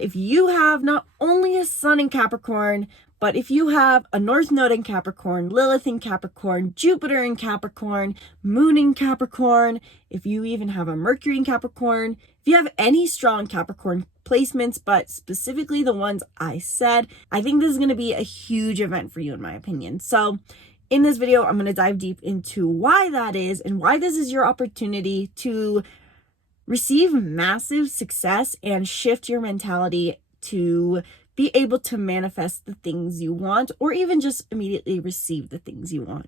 If you have not only a sun in Capricorn, but if you have a North Node in Capricorn, Lilith in Capricorn, Jupiter in Capricorn, Moon in Capricorn, if you even have a Mercury in Capricorn, if you have any strong Capricorn placements, but specifically the ones I said, I think this is going to be a huge event for you in my opinion. So in this video, I'm going to dive deep into why that is and why this is your opportunity to receive massive success and shift your mentality to be able to manifest the things you want, or even just immediately receive the things you want.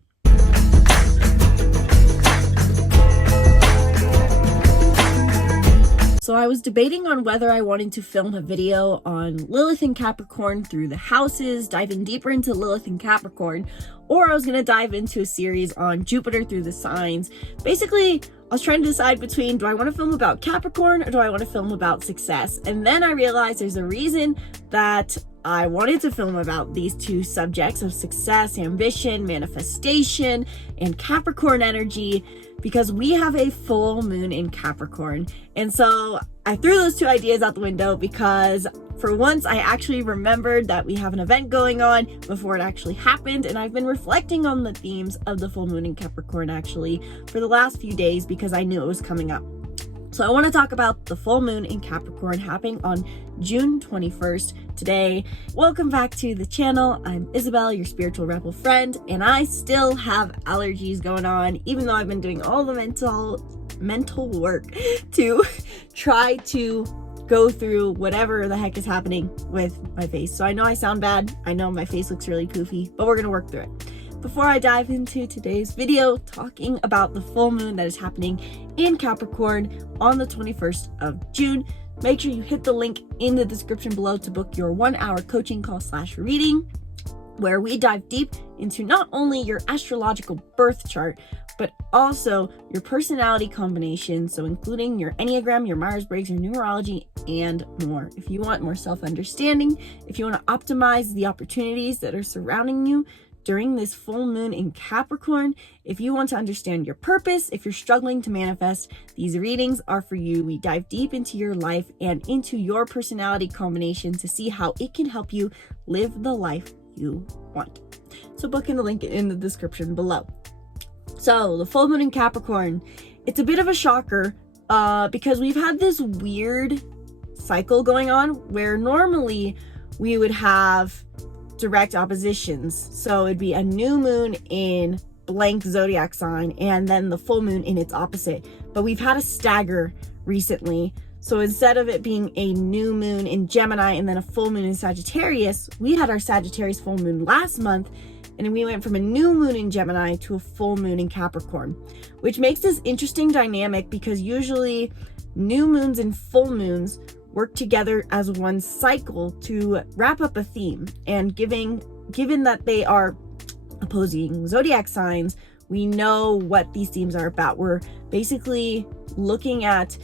So I was debating on whether I wanted to film a video on Lilith and Capricorn through the houses, diving deeper into Lilith and Capricorn, or I was going to dive into a series on Jupiter through the signs. Basically, I was trying to decide between, do I want to film about Capricorn or do I want to film about success? And then I realized there's a reason that I wanted to film about these two subjects of success, ambition, manifestation, and Capricorn energy, because we have a full moon in Capricorn. And so I threw those two ideas out the window because for once I actually remembered that we have an event going on before it actually happened. And I've been reflecting on the themes of the full moon in Capricorn actually for the last few days because I knew it was coming up. So I want to talk about the full moon in Capricorn happening on June 21st today. Welcome back to the channel. I'm Isabelle, your spiritual rebel friend, and I still have allergies going on, even though I've been doing all the mental work to try to go through whatever the heck is happening with my face. So I know I sound bad. I know my face looks really poofy, but we're going to work through it. Before I dive into today's video talking about the full moon that is happening in Capricorn on the 21st of June, make sure you hit the link in the description below to book your 1-hour coaching call / reading, where we dive deep into not only your astrological birth chart, but also your personality combination, so including your Enneagram, your Myers-Briggs, your numerology, and more. If you want more self-understanding, if you want to optimize the opportunities that are surrounding you during this full moon in Capricorn, if you want to understand your purpose, if you're struggling to manifest, these readings are for you. We dive deep into your life and into your personality combination to see how it can help you live the life you want. So book in the link in the description below. So the full moon in Capricorn, it's a bit of a shocker because we've had this weird cycle going on where normally we would have direct oppositions. So it'd be a new moon in blank zodiac sign and then the full moon in its opposite. But we've had a stagger recently. So instead of it being a new moon in Gemini and then a full moon in Sagittarius, we had our Sagittarius full moon last month, and we went from a new moon in Gemini to a full moon in Capricorn, which makes this interesting dynamic because usually new moons and full moons work together as one cycle to wrap up a theme. And given that they are opposing zodiac signs, we know what these themes are about. We're basically looking at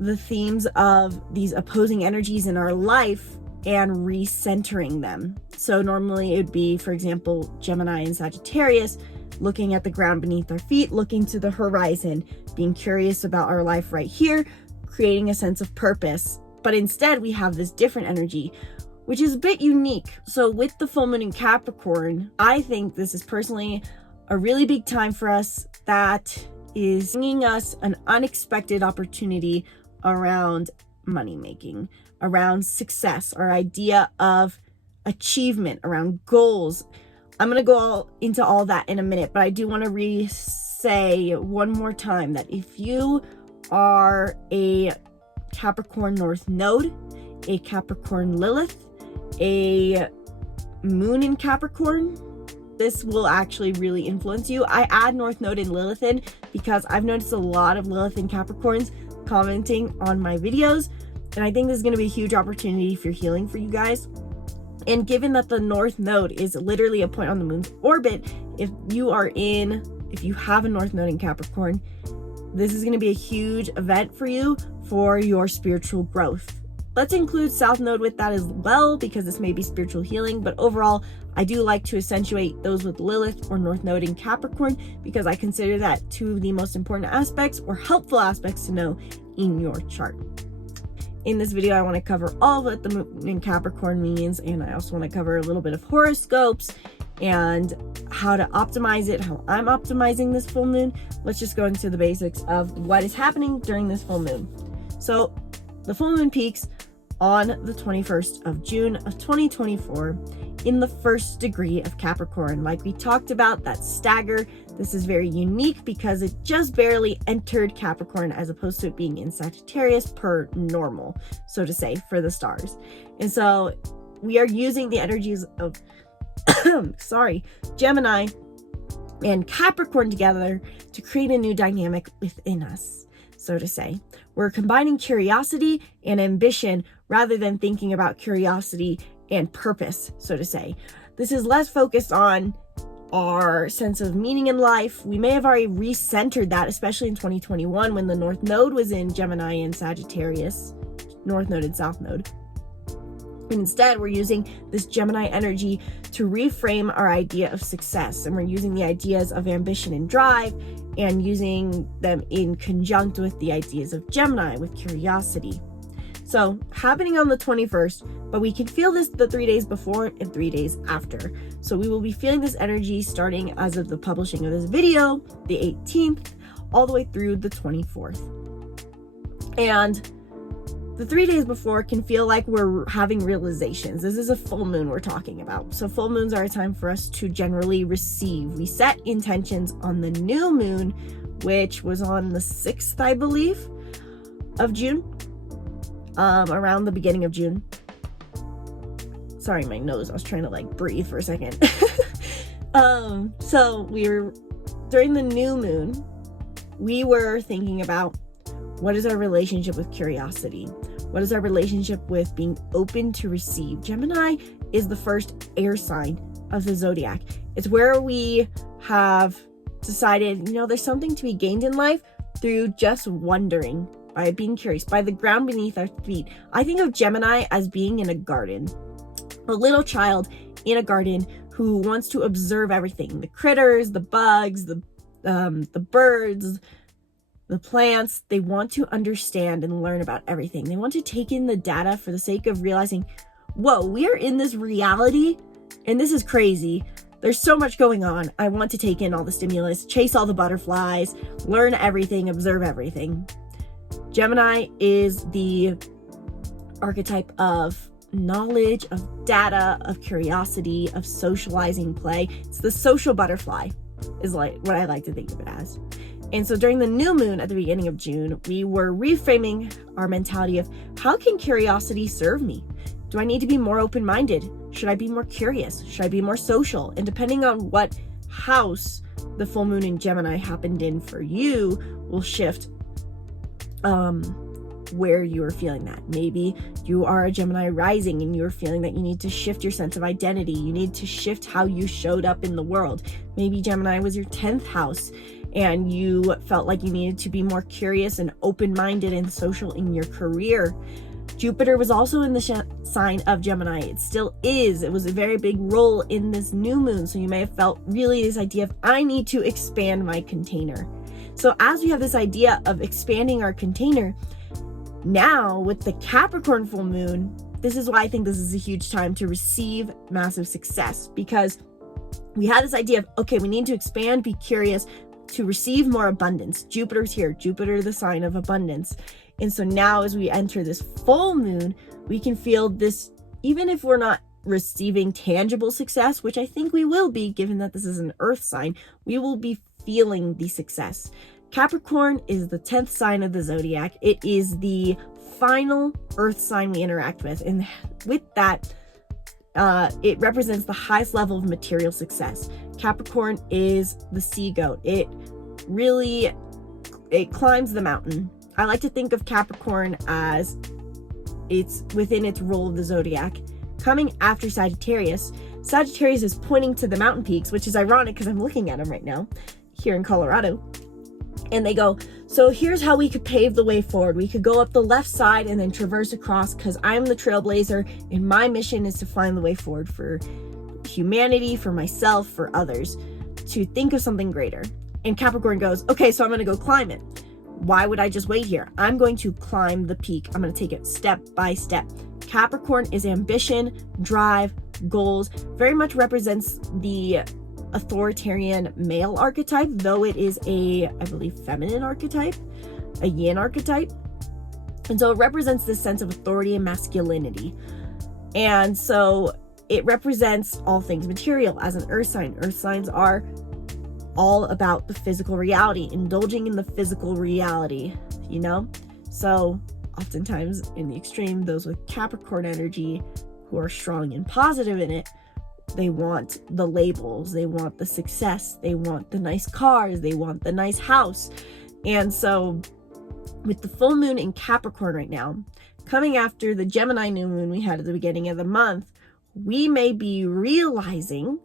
the themes of these opposing energies in our life and recentering them. So normally it would be, for example, Gemini and Sagittarius, looking at the ground beneath our feet, looking to the horizon, being curious about our life right here, creating a sense of purpose. But instead we have this different energy, which is a bit unique. So with the full moon in Capricorn, I think this is personally a really big time for us that is bringing us an unexpected opportunity around money making, around success, our idea of achievement, around goals. I'm going to go into all that in a minute, but I do want to say one more time that if you are a Capricorn North Node, a Capricorn Lilith, a moon in Capricorn, this will actually really influence you. I add North Node and Lilith in because I've noticed a lot of Lilith and Capricorns commenting on my videos, and I think this is going to be a huge opportunity for healing for you guys. And given that the North Node is literally a point on the moon's orbit, if you have a North Node in Capricorn, this is going to be a huge event for you for your spiritual growth. Let's include South Node with that as well, because this may be spiritual healing, but overall, I do like to accentuate those with Lilith or North Node in Capricorn because I consider that two of the most important aspects or helpful aspects to know in your chart. In this video, I want to cover all of what the moon in Capricorn means, and I also want to cover a little bit of horoscopes and how to optimize it, how I'm optimizing this full moon. Let's just go into the basics of what is happening during this full moon. So the full moon peaks on the 21st of June of 2024 in the 1st degree of Capricorn. Like we talked about, that stagger, this is very unique because it just barely entered Capricorn as opposed to it being in Sagittarius per normal, so to say, for the stars. And so we are using the energies of Gemini and Capricorn together to create a new dynamic within us, so to say. We're combining curiosity and ambition rather than thinking about curiosity and purpose, so to say. This is less focused on our sense of meaning in life. We may have already recentered that, especially in 2021 when the North Node was in Gemini and Sagittarius, North Node and South Node. And instead, we're using this Gemini energy to reframe our idea of success. And we're using the ideas of ambition and drive and using them in conjunct with the ideas of Gemini with curiosity. So happening on the 21st, but we can feel this the 3 days before and 3 days after. So we will be feeling this energy starting as of the publishing of this video, the 18th, all the way through the 24th. And the 3 days before can feel like we're having realizations. This is a full moon we're talking about. So full moons are a time for us to generally receive. We set intentions on the new moon, which was on the 6th, I believe, of June, around the beginning of June. Sorry, my nose, I was trying to like breathe for a second. So during the new moon, we were thinking about what is our relationship with curiosity? What is our relationship with being open to receive? Gemini is the first air sign of the zodiac. It's where we have decided, there's something to be gained in life through just wondering, by being curious, by the ground beneath our feet. I think of Gemini as being in a garden, a little child in a garden who wants to observe everything, the critters, the bugs, the birds, the plants. They want to understand and learn about everything. They want to take in the data for the sake of realizing, whoa, we are in this reality and this is crazy. There's so much going on. I want to take in all the stimulus, chase all the butterflies, learn everything, observe everything. Gemini is the archetype of knowledge, of data, of curiosity, of socializing play. It's the social butterfly is like what I like to think of it as. And so during the new moon at the beginning of June, we were reframing our mentality of how can curiosity serve me? Do I need to be more open-minded? Should I be more curious? Should I be more social? And depending on what house the full moon in Gemini happened in for you will shift where you are feeling that. Maybe you are a Gemini rising and you're feeling that you need to shift your sense of identity. You need to shift how you showed up in the world. Maybe Gemini was your 10th house and you felt like you needed to be more curious and open-minded and social in your career. Jupiter was also in the sign of Gemini. It still is. It was a very big role in this new moon. So you may have felt really this idea of, I need to expand my container. So as we have this idea of expanding our container, now with the Capricorn full moon, this is why I think this is a huge time to receive massive success, because we had this idea of, okay, we need to expand, be curious, to receive more abundance. Jupiter's here. Jupiter, the sign of abundance. And so now as we enter this full moon, we can feel this, even if we're not receiving tangible success, which I think we will be, given that this is an earth sign, we will be feeling the success. Capricorn is the 10th sign of the zodiac. It is the final earth sign we interact with. And with that, it represents the highest level of material success. Capricorn is the sea goat. It climbs the mountain. I like to think of Capricorn as it's within its role of the zodiac. Coming after Sagittarius, Sagittarius is pointing to the mountain peaks, which is ironic because I'm looking at them right now here in Colorado. And they go, so here's how we could pave the way forward. We could go up the left side and then traverse across, because I'm the trailblazer and my mission is to find the way forward for humanity, for myself, for others, to think of something greater. And Capricorn goes, okay, so I'm going to go climb it. why would I just wait here? I'm going to climb the peak. I'm going to take it step by step. Capricorn is ambition, drive, goals, very much represents the authoritarian male archetype, though it is a, I believe, feminine archetype, a yin archetype. And so it represents this sense of authority and masculinity. And so it represents all things material as an earth sign. Earth signs are all about the physical reality, indulging in the physical reality, you know? So oftentimes in the extreme, those with Capricorn energy who are strong and positive in it, they want the labels, they want the success, they want the nice cars, they want the nice house. And so with the full moon in Capricorn right now, coming after the Gemini new moon we had at the beginning of the month, we may be realizing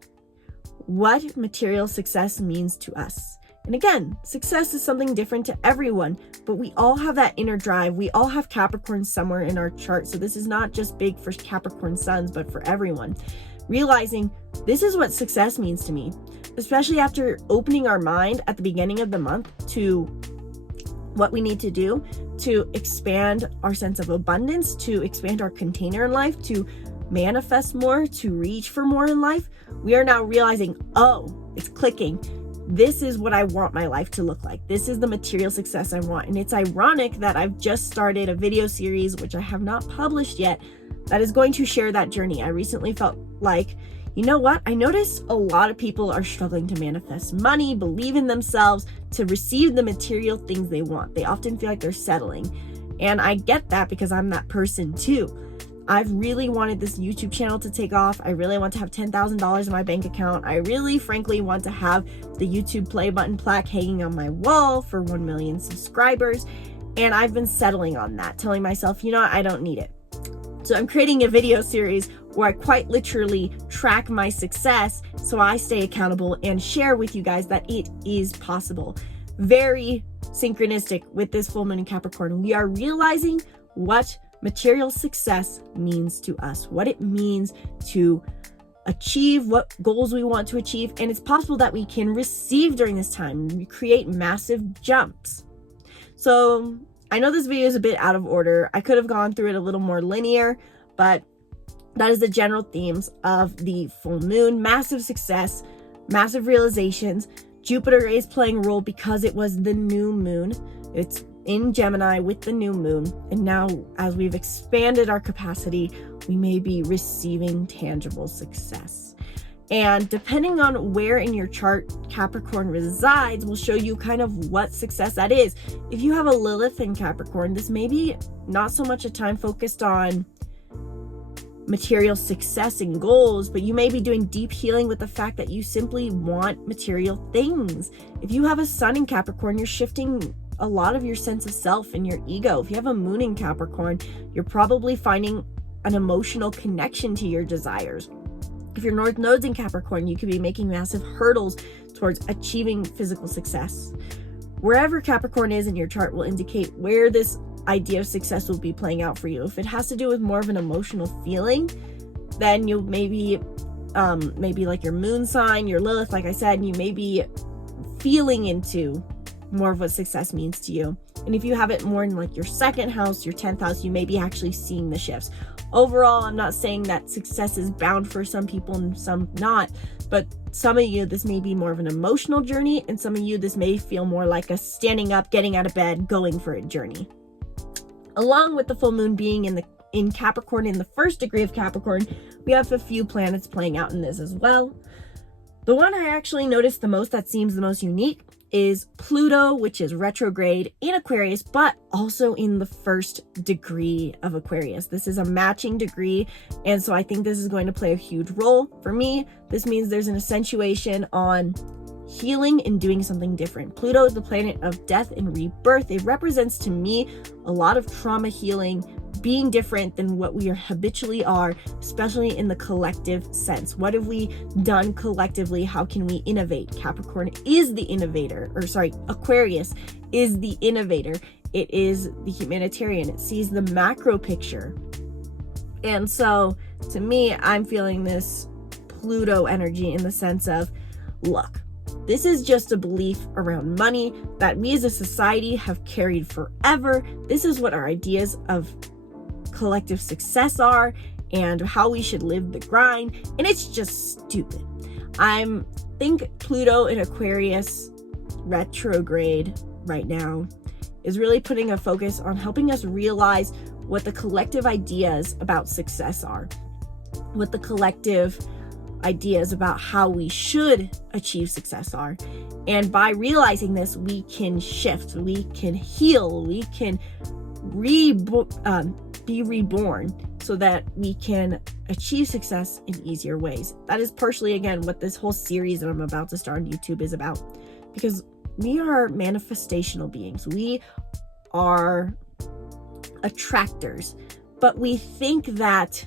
what material success means to us. And again, success is something different to everyone, but we all have that inner drive. We all have Capricorn somewhere in our chart. So this is not just big for Capricorn suns, but for everyone. Realizing this is what success means to me, especially after opening our mind at the beginning of the month to what we need to do to expand our sense of abundance, to expand our container in life, to manifest more, to reach for more in life. We are now realizing, oh, it's clicking. This is what I want my life to look like. This is the material success I want. And it's ironic that I've just started a video series, which I have not published yet, that is going to share that journey. I recently felt like, you know what? I noticed a lot of people are struggling to manifest money, believe in themselves, to receive the material things they want. They often feel like they're settling. And I get that because I'm that person too. I've really wanted this YouTube channel to take off. I really want to have $10,000 in my bank account. I really, frankly, want to have the YouTube play button plaque hanging on my wall for 1 million subscribers. And I've been settling on that, telling myself, you know what, I don't need it. So I'm creating a video series where I quite literally track my success so I stay accountable and share with you guys that it is possible. Very synchronistic with this full moon in Capricorn. We are realizing what material success means to us, what it means to achieve what goals we want to achieve. And it's possible that we can receive during this time. We create massive jumps. So I know this video is a bit out of order. I could have gone through it a little more linear, but that is the general themes of the full moon. Massive success, massive realizations. Jupiter is playing a role because it was the new moon. It's in Gemini with the new moon. And now as we've expanded our capacity, we may be receiving tangible success. And depending on where in your chart Capricorn resides will show you kind of what success that is. If you have a Lilith in Capricorn, this may be not so much a time focused on material success and goals, but you may be doing deep healing with the fact that you simply want material things. If you have a sun in Capricorn, you're shifting a lot of your sense of self and your ego. If you have a moon in Capricorn, you're probably finding an emotional connection to your desires. If your North Node's in Capricorn, you could be making massive hurdles towards achieving physical success. Wherever Capricorn is in your chart will indicate where this idea of success will be playing out for you. If it has to do with more of an emotional feeling, then you'll maybe like your moon sign, your Lilith, like I said, you may be feeling into more of what success means to you. And if you have it more in like your second house, your 10th house, you may be actually seeing the shifts. Overall, I'm not saying that success is bound for some people and some not, but some of you, this may be more of an emotional journey, and some of you, this may feel more like a standing up, getting out of bed, going for a journey. Along with the full moon being in Capricorn, in the first degree of Capricorn, we have a few planets playing out in this as well. The one I actually noticed the most that seems the most unique is Pluto, which is retrograde in Aquarius, but also in the first degree of Aquarius. This is a matching degree, and so I think this is going to play a huge role. For me, this means there's an accentuation on healing and doing something different. Pluto is the planet of death and rebirth. It represents to me a lot of trauma healing, being different than what we habitually are, especially in the collective sense. What have we done collectively? How can we innovate? Capricorn is the innovator, Aquarius is the innovator. It is the humanitarian. It sees the macro picture. And so to me, I'm feeling this Pluto energy in the sense of, look, This is just a belief around money that we as a society have carried forever. This is what our ideas of collective success are and how we should live the grind, and it's just stupid. I think Pluto in Aquarius retrograde right now is really putting a focus on helping us realize what the collective ideas about success are, what the collective ideas about how we should achieve success are. And by realizing this, we can shift, we can heal, we can be reborn so that we can achieve success in easier ways. That is partially, again, what this whole series that I'm about to start on YouTube is about, because we are manifestational beings. We are attractors, but we think that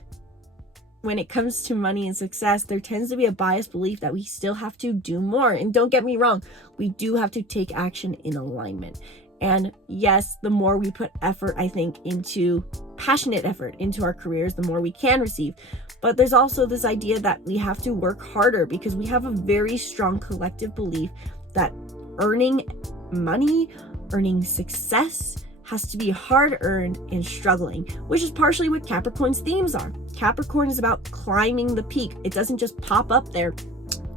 when it comes to money and success, there tends to be a biased belief that we still have to do more. And don't get me wrong, we do have to take action in alignment. And yes, the more we put effort, I think, passionate effort into our careers, the more we can receive. But there's also this idea that we have to work harder, because we have a very strong collective belief that earning money, earning success has to be hard-earned and struggling, which is partially what Capricorn's themes are. Capricorn is about climbing the peak. It doesn't just pop up there.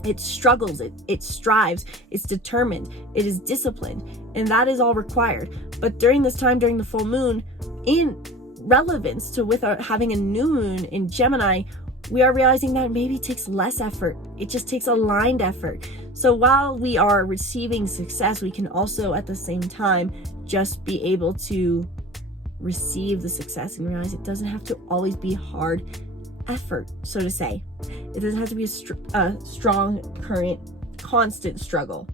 It struggles, it strives, it's determined, it is disciplined, and that is all required. But during this time, during the full moon, in relevance to having a new moon in Gemini, we are realizing that maybe it takes less effort. It just takes aligned effort. So while we are receiving success, we can also at the same time just be able to receive the success and realize it doesn't have to always be hard effort, so to say. It doesn't have to be a strong, current, constant struggle.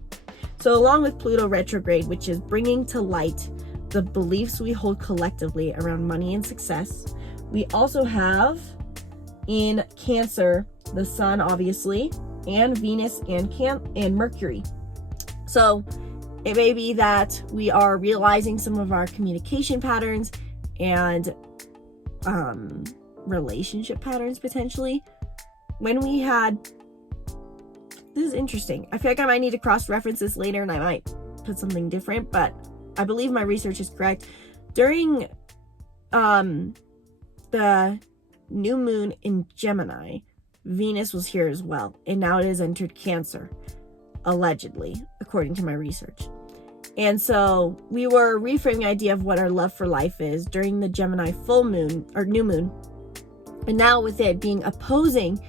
So along with Pluto retrograde, which is bringing to light the beliefs we hold collectively around money and success, we also have in Cancer the Sun, obviously, and Venus and Mercury. So it may be that we are realizing some of our communication patterns and relationship patterns potentially. This is interesting. I feel like I might need to cross-reference this later and I might put something different, but I believe my research is correct. During the new moon in Gemini, Venus was here as well, and now it has entered Cancer, allegedly, according to my research. And so we were reframing the idea of what our love for life is during the Gemini full moon or new moon. And now with it being opposing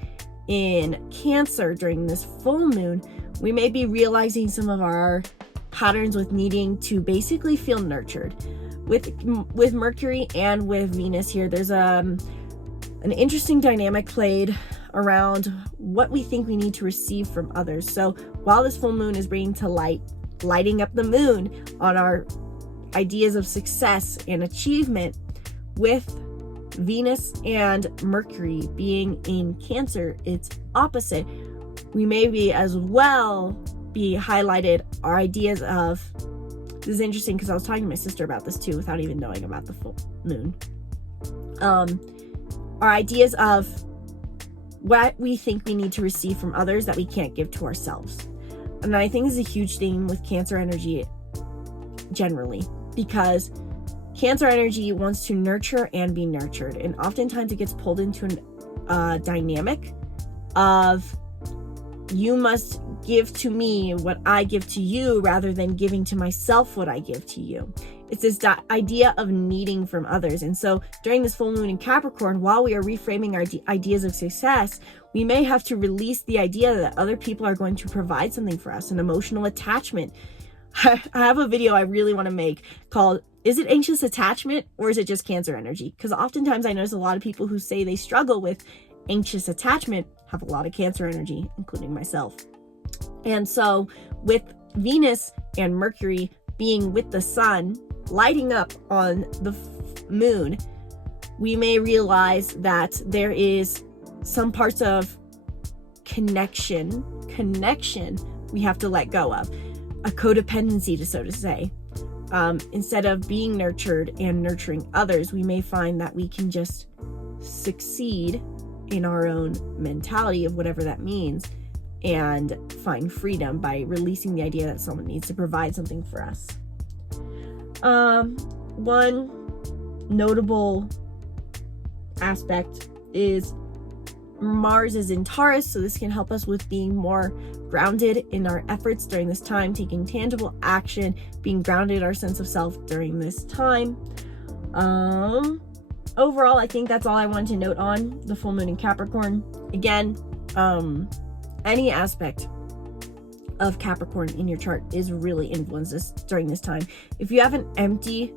in Cancer during this full moon, we may be realizing some of our patterns with needing to basically feel nurtured. With Mercury and with Venus here, there's an interesting dynamic played around what we think we need to receive from others. So while this full moon is bringing to lighting up the moon on our ideas of success and achievement, with Venus and Mercury being in Cancer, it's opposite. We may be as well be highlighted our ideas of, this is interesting because I was talking to my sister about this too without even knowing about the full moon. Our ideas of what we think we need to receive from others that we can't give to ourselves. And I think this is a huge theme with Cancer energy generally, because Cancer energy wants to nurture and be nurtured. And oftentimes it gets pulled into a dynamic of, you must give to me what I give to you rather than giving to myself what I give to you. It's this idea of needing from others. And so during this full moon in Capricorn, while we are reframing our ideas of success, we may have to release the idea that other people are going to provide something for us, an emotional attachment. I have a video I really want to make called, is it anxious attachment or is it just Cancer energy? Because oftentimes I notice a lot of people who say they struggle with anxious attachment have a lot of Cancer energy, including myself. And so with Venus and Mercury being with the Sun, lighting up on the moon, we may realize that there is some parts of connection we have to let go of, a codependency, so to say. Instead of being nurtured and nurturing others, we may find that we can just succeed in our own mentality of whatever that means and find freedom by releasing the idea that someone needs to provide something for us. One notable aspect is Mars is in Taurus, so this can help us with being more grounded in our efforts during this time, taking tangible action, being grounded in our sense of self during this time. Overall, I think that's all I wanted to note on the full moon in Capricorn. Again, any aspect of Capricorn in your chart is really influenced during this time. If you have an empty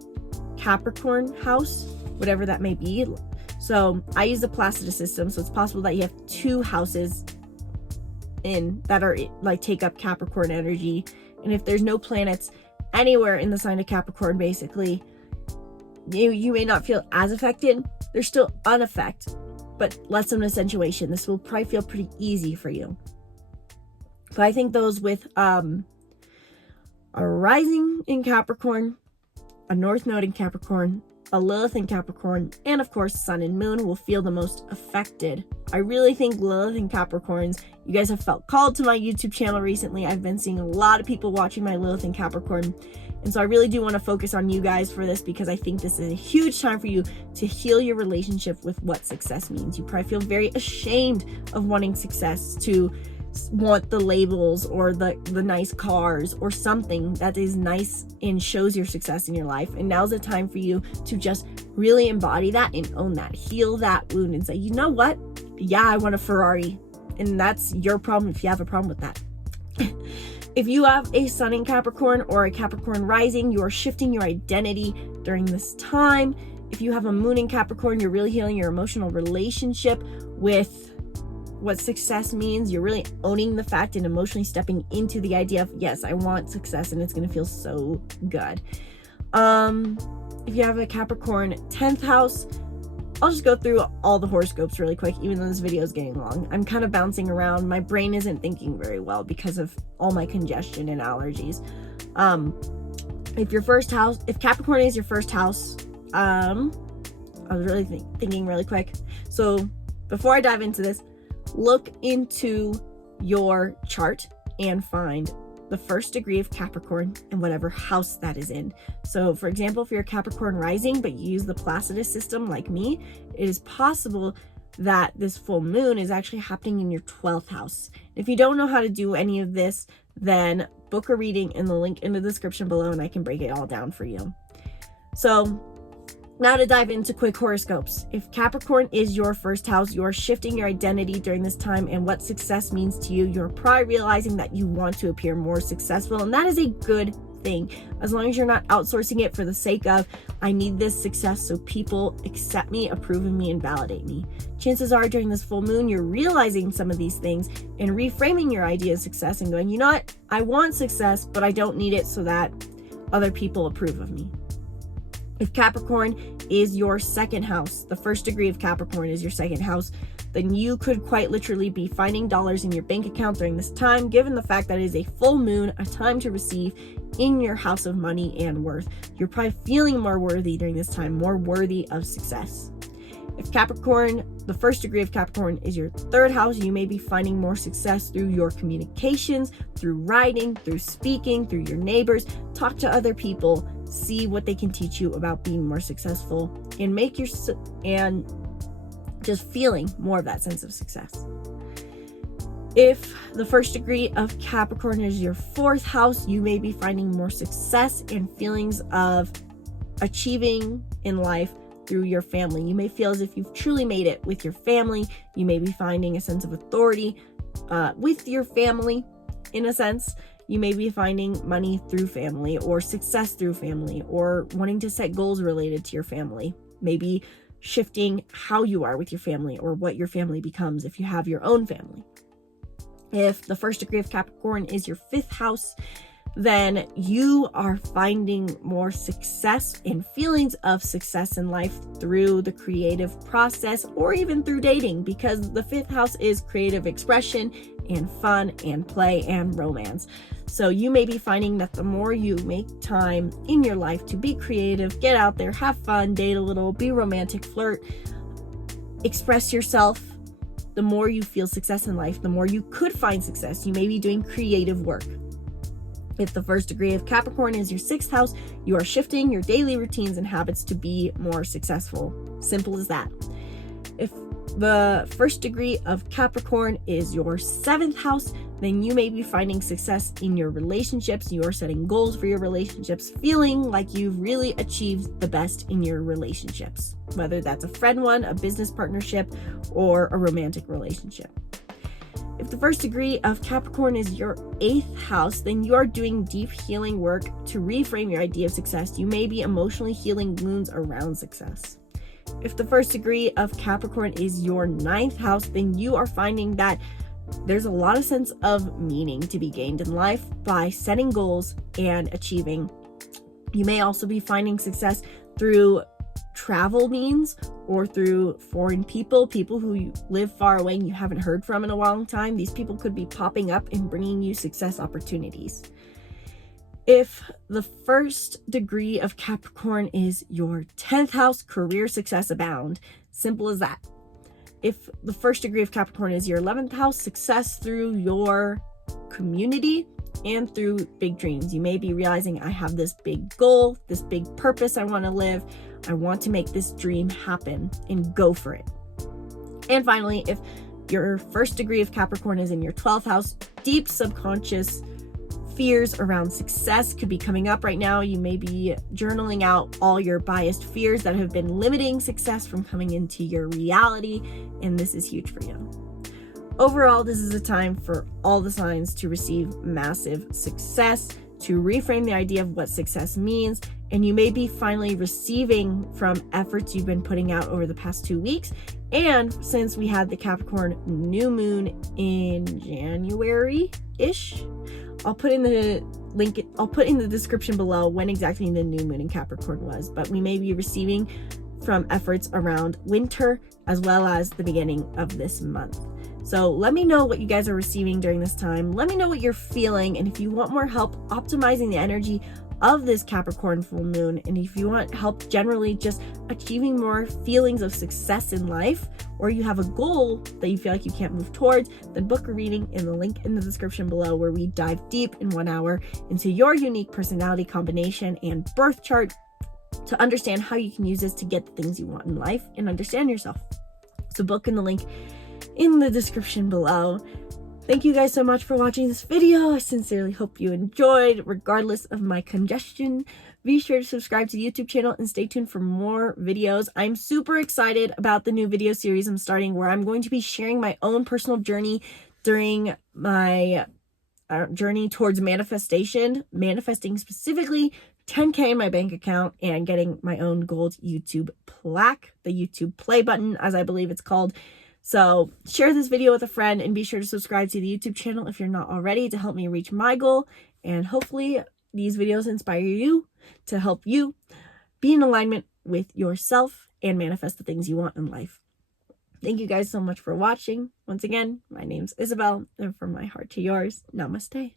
Capricorn house, whatever that may be, so I use the Placidus system, so it's possible that you have 2 houses in that are like take up Capricorn energy, and if there's no planets anywhere in the sign of Capricorn, basically you may not feel as affected. There's still an effect, but less of an accentuation. This will probably feel pretty easy for you. But I think those with a rising in Capricorn, a north node in Capricorn, a Lilith in Capricorn, and of course Sun and Moon will feel the most affected. I really think Lilith and Capricorns, you guys have felt called to my YouTube channel recently. I've been seeing a lot of people watching my Lilith and Capricorn, and so I really do want to focus on you guys for this, because I think this is a huge time for you to heal your relationship with what success means. You probably feel very ashamed of wanting success, to want the labels or the nice cars or something that is nice and shows your success in your life. And now's the time for you to just really embody that and own that, heal that wound, and say, you know what? Yeah, I want a Ferrari, and that's your problem if you have a problem with that. If you have a Sun in Capricorn or a Capricorn rising, you are shifting your identity during this time. If you have a Moon in Capricorn, you're really healing your emotional relationship with what success means. You're really owning the fact and emotionally stepping into the idea of, yes, I want success, and it's going to feel so good. If you have a Capricorn 10th house, I'll just go through all the horoscopes really quick, even though this video is getting long. I'm kind of bouncing around. My brain isn't thinking very well because of all my congestion and allergies. If Capricorn is your first house, I was really thinking really quick. So before I dive into this, look into your chart and find the first degree of Capricorn and whatever house that is in. So for example, if you're a Capricorn rising, but you use the Placidus system like me, it is possible that this full moon is actually happening in your 12th house. If you don't know how to do any of this, then book a reading in the link in the description below, and I can break it all down for you. So now to dive into quick horoscopes. If Capricorn is your first house, you are shifting your identity during this time and what success means to you. You're probably realizing that you want to appear more successful, and that is a good thing, as long as you're not outsourcing it for the sake of, I need this success so people accept me, approve of me, and validate me. Chances are during this full moon, you're realizing some of these things and reframing your idea of success and going, you know what? I want success, but I don't need it so that other people approve of me. If Capricorn is your second house, the first degree of Capricorn is your second house, then you could quite literally be finding dollars in your bank account during this time, given the fact that it is a full moon, a time to receive in your house of money and worth. You're probably feeling more worthy during this time, more worthy of success. If Capricorn, the first degree of Capricorn is your third house, you may be finding more success through your communications, through writing, through speaking, through your neighbors. Talk to other people, see what they can teach you about being more successful, and just feeling more of that sense of success. If the first degree of Capricorn is your fourth house, you may be finding more success and feelings of achieving in life through your family. You may feel as if you've truly made it with your family. You may be finding a sense of authority with your family, in a sense. You may be finding money through family, or success through family, or wanting to set goals related to your family. Maybe shifting how you are with your family, or what your family becomes if you have your own family. If the first degree of Capricorn is your fifth house, then you are finding more success and feelings of success in life through the creative process, or even through dating, because the fifth house is creative expression and fun and play and romance. So you may be finding that the more you make time in your life to be creative, get out there, have fun, date a little, be romantic, flirt, express yourself, the more you feel success in life, the more you could find success. You may be doing creative work. If the first degree of Capricorn is your 6th house, you are shifting your daily routines and habits to be more successful. Simple as that. If the first degree of Capricorn is your 7th house, then you may be finding success in your relationships. You are setting goals for your relationships, feeling like you've really achieved the best in your relationships, whether that's a friend one, a business partnership, or a romantic relationship. If the first degree of Capricorn is your 8th house, then you are doing deep healing work to reframe your idea of success. You may be emotionally healing wounds around success. If the first degree of Capricorn is your 9th house, then you are finding that there's a lot of sense of meaning to be gained in life by setting goals and achieving. You may also be finding success through travel means or through foreign people who live far away and you haven't heard from in a long time. These people could be popping up and bringing you success opportunities. If the first degree of Capricorn is your 10th house, career success abound. Simple as that. If the first degree of Capricorn is your 11th house, success through your community and through big dreams. You may be realizing, I have this big goal, this big purpose I want to live. I want to make this dream happen, and go for it. And finally, if your first degree of Capricorn is in your 12th house, deep subconscious fears around success could be coming up right now. You may be journaling out all your biased fears that have been limiting success from coming into your reality, and this is huge for you. Overall, this is a time for all the signs to receive massive success, to reframe the idea of what success means, and you may be finally receiving from efforts you've been putting out over the past 2 weeks. And since we had the Capricorn new moon in January-ish, I'll put in the description below when exactly the new moon in Capricorn was, but we may be receiving from efforts around winter as well as the beginning of this month. So let me know what you guys are receiving during this time. Let me know what you're feeling, and if you want more help optimizing the energy of this Capricorn full moon, and if you want help generally just achieving more feelings of success in life, or you have a goal that you feel like you can't move towards, then book a reading in the link in the description below, where we dive deep in 1 hour into your unique personality combination and birth chart to understand how you can use this to get the things you want in life and understand yourself. So book in the link in the description below. Thank you guys so much for watching this video. I sincerely hope you enjoyed, regardless of my congestion. Be sure to subscribe to the YouTube channel and stay tuned for more videos. I'm super excited about the new video series I'm starting, where I'm going to be sharing my own personal journey during my journey towards manifesting specifically 10K in my bank account and getting my own gold YouTube plaque, the YouTube play button, as I believe it's called. So share this video with a friend, and be sure to subscribe to the YouTube channel if you're not already, to help me reach my goal. And hopefully these videos inspire you to help you be in alignment with yourself and manifest the things you want in life. Thank you guys so much for watching. Once again, my name's Isabelle, and from my heart to yours, namaste.